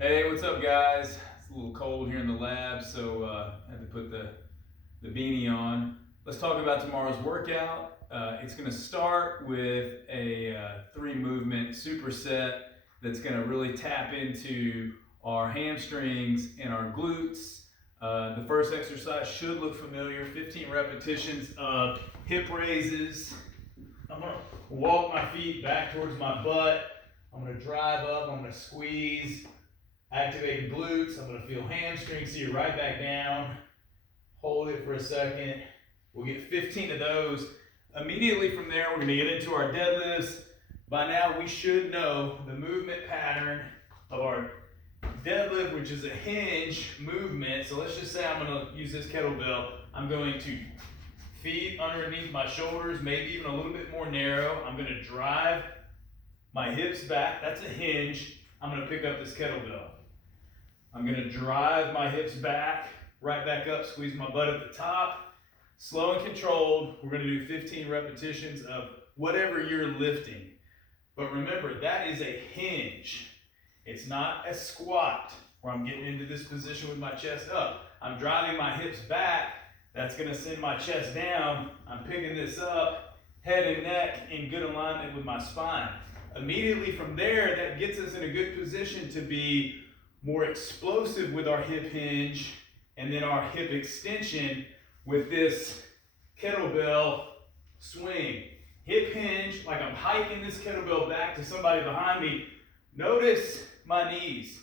Hey, what's up, guys? It's a little cold here in the lab, so I had to put the beanie on. Let's talk about tomorrow's workout. It's going to start with a 3-movement superset that's going to really tap into our hamstrings and our glutes. The first exercise should look familiar. 15 repetitions of hip raises. I'm going to walk my feet back towards my butt. I'm going to drive up. I'm going to squeeze. Activating glutes. I'm going to feel hamstrings, so you're right back down. Hold it for a second. We'll get 15 of those. Immediately from there, we're going to get into our deadlifts. By now, we should know the movement pattern of our deadlift, which is a hinge movement. So let's just say I'm going to use this kettlebell. I'm going to feet underneath my shoulders, maybe even a little bit more narrow. I'm going to drive my hips back. That's a hinge. I'm going to pick up this kettlebell. I'm going to drive my hips back, right back up, squeeze my butt at the top. Slow and controlled. We're going to do 15 repetitions of whatever you're lifting. But remember, that is a hinge. It's not a squat where I'm getting into this position with my chest up. I'm driving my hips back. That's going to send my chest down. I'm picking this up, head and neck in good alignment with my spine. Immediately from there, that gets us in a good position to be more explosive with our hip hinge and then our hip extension with this kettlebell swing. Hip hinge, like I'm hiking this kettlebell back to somebody behind me. Notice my knees.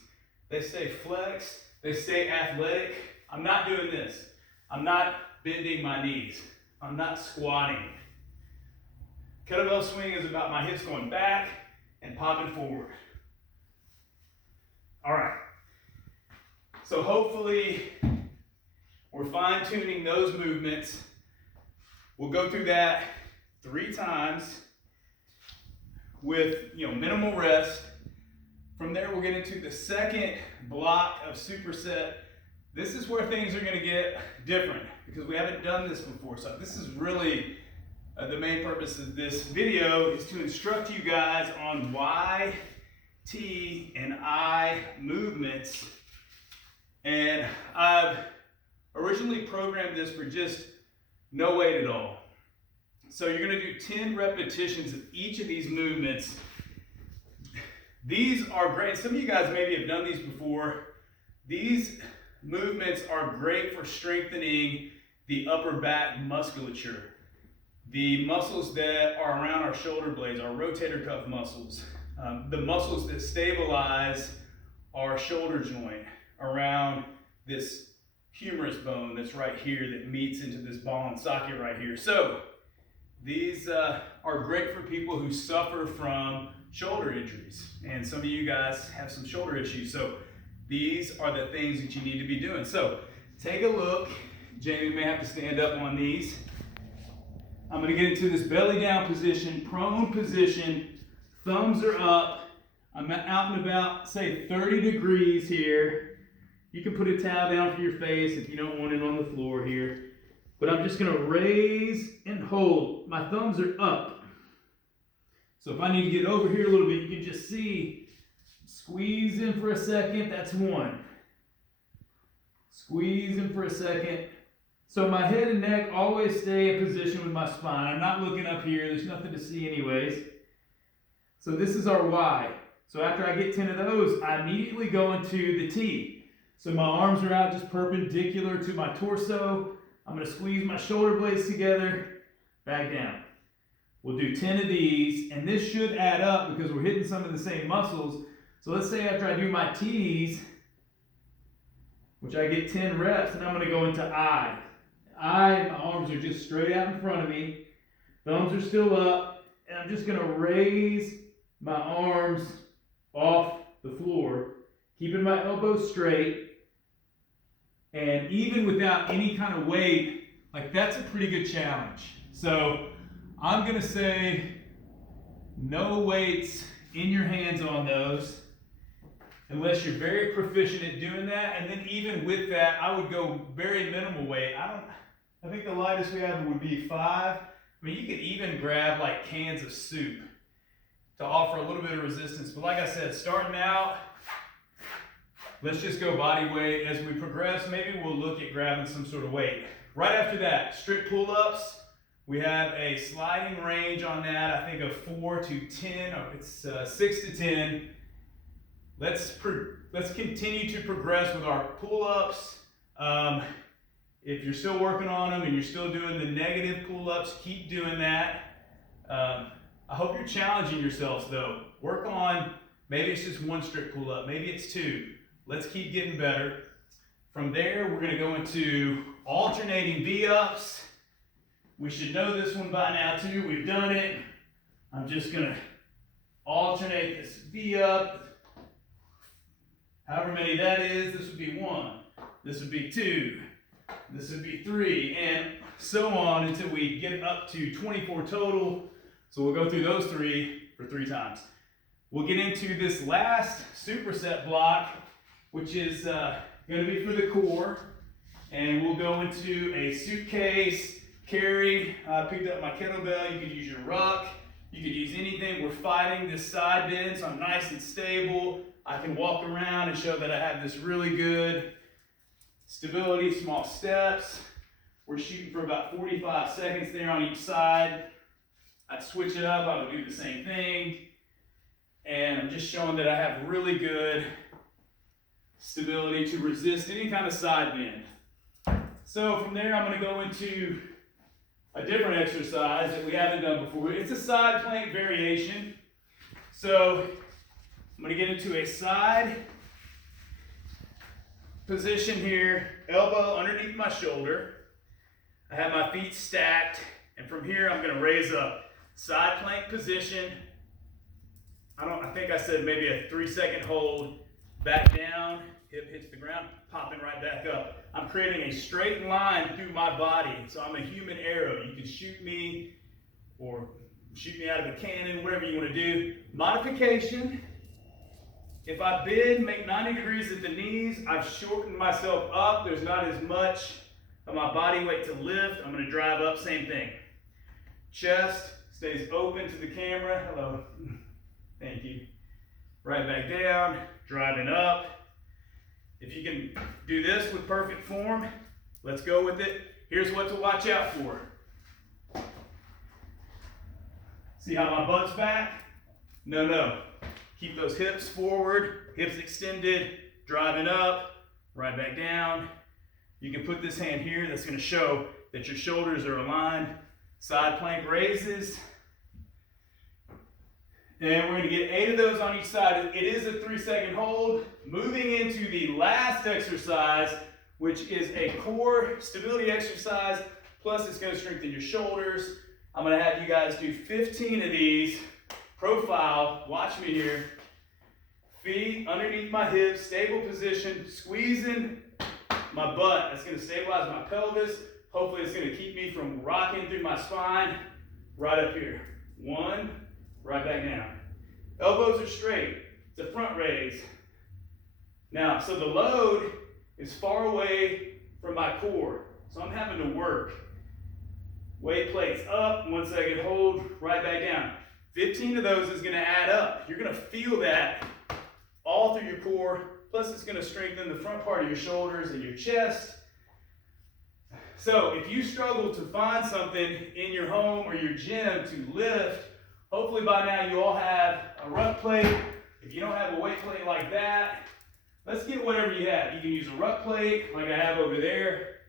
They stay flexed, they stay athletic. I'm not doing this. I'm not bending my knees. I'm not squatting. Kettlebell swing is about my hips going back and popping forward. All right. So hopefully we're fine-tuning those movements. We'll go through that 3 times with minimal rest. From there, we'll get into the second block of superset. This is where things are going to get different because we haven't done this before. So this is really the main purpose of this video is to instruct you guys on Y, T, and I movements. And I've originally programmed this for just no weight at all. So you're going to do 10 repetitions of each of these movements. These are great. Some of you guys maybe have done these before. These movements are great for strengthening the upper back musculature. The muscles that are around our shoulder blades, our rotator cuff muscles, the muscles that stabilize our shoulder joint around this humerus bone that's right here that meets into this ball and socket right here. So these are great for people who suffer from shoulder injuries. And some of you guys have some shoulder issues. So these are the things that you need to be doing. So take a look. Jamie may have to stand up on these. I'm going to get into this belly down position, prone position. Thumbs are up. I'm out and about, say 30 degrees here. You can put a towel down for your face if you don't want it on the floor here. But I'm just going to raise and hold. My thumbs are up. So if I need to get over here a little bit, you can just see, squeeze in for a second. That's 1. Squeeze in for a second. So my head and neck always stay in position with my spine. I'm not looking up here. There's nothing to see anyways. So this is our Y. So after I get 10 of those, I immediately go into the T. So my arms are out just perpendicular to my torso. I'm going to squeeze my shoulder blades together, back down. We'll do 10 of these, and this should add up because we're hitting some of the same muscles. So let's say after I do my T's, which I get 10 reps, and I'm going to go into I. My arms are just straight out in front of me. Thumbs are still up, and I'm just going to raise my arms off the floor, keeping my elbows straight. And even without any kind of weight, like that's a pretty good challenge. So I'm going to say no weights in your hands on those unless you're very proficient at doing that. And then even with that, I would go very minimal weight. I think the lightest we have would be 5. I mean, you could even grab like cans of soup to offer a little bit of resistance. But like I said, starting out, let's just go body weight. As we progress, maybe we'll look at grabbing some sort of weight. Right after that, strict pull-ups. We have a sliding range on that, I think of 4 to 10, or it's 6 to 10. Let's continue to progress with our pull-ups. If you're still working on them and you're still doing the negative pull-ups, keep doing that. I hope you're challenging yourselves though. Work on, maybe it's just 1 strict pull-up, maybe it's 2. Let's keep getting better. From there, we're gonna go into alternating V-ups. We should know this one by now too, we've done it. I'm just gonna alternate this V-up. However many that is, this would be 1, this would be 2, this would be 3, and so on until we get up to 24 total. So we'll go through those 3 for 3 times. We'll get into this last superset block, which is going to be for the core, and we'll go into a suitcase carry. I picked up my kettlebell. You could use your ruck. You could use anything. We're fighting this side bend, so I'm nice and stable. I can walk around and show that I have this really good stability, small steps. We're shooting for about 45 seconds there on each side. I'd switch it up, I would do the same thing. And I'm just showing that I have really good stability to resist any kind of side bend. So from there, I'm gonna go into a different exercise that we haven't done before. It's a side plank variation. So I'm gonna get into a side position here, elbow underneath my shoulder. I have my feet stacked, and from here I'm gonna raise up. Side plank position. I think I said maybe a 3-second hold, back down, hip hits the ground, popping right back up. I'm creating a straight line through my body, so I'm a human arrow. You can shoot me or shoot me out of a cannon, whatever you want to do. Modification, if I bend, make 90 degrees at the knees, I've shortened myself up. There's not as much of my body weight to lift. I'm going to drive up, same thing. Chest stays open to the camera. Hello. Thank you. Right back down, driving up. If you can do this with perfect form, let's go with it. Here's what to watch out for. See how my butt's back? No. Keep those hips forward, hips extended, driving up, right back down. You can put this hand here. That's going to show that your shoulders are aligned. Side plank raises. And we're going to get 8 of those on each side. It is a 3-second hold. Moving into the last exercise, which is a core stability exercise, plus it's going to strengthen your shoulders. I'm going to have you guys do 15 of these. Profile, watch me here. Feet underneath my hips, stable position, squeezing my butt. That's going to stabilize my pelvis. Hopefully it's going to keep me from rocking through my spine. Right up here. 1, right back down. Elbows are straight. It's a front raise. Now, so the load is far away from my core. So I'm having to work. Weight plates up, 1 second hold, right back down. 15 of those is going to add up. You're going to feel that all through your core. Plus it's going to strengthen the front part of your shoulders and your chest. So if you struggle to find something in your home or your gym to lift, hopefully by now you all have a ruck plate. If you don't have a weight plate like that, let's get whatever you have. You can use a ruck plate like I have over there.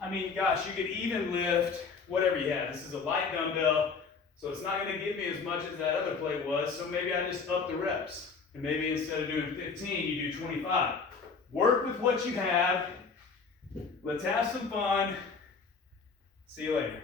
I mean, gosh, you could even lift whatever you have. This is a light dumbbell, so it's not going to give me as much as that other plate was, so maybe I just up the reps. And maybe instead of doing 15, you do 25. Work with what you have. Let's have some fun. See you later.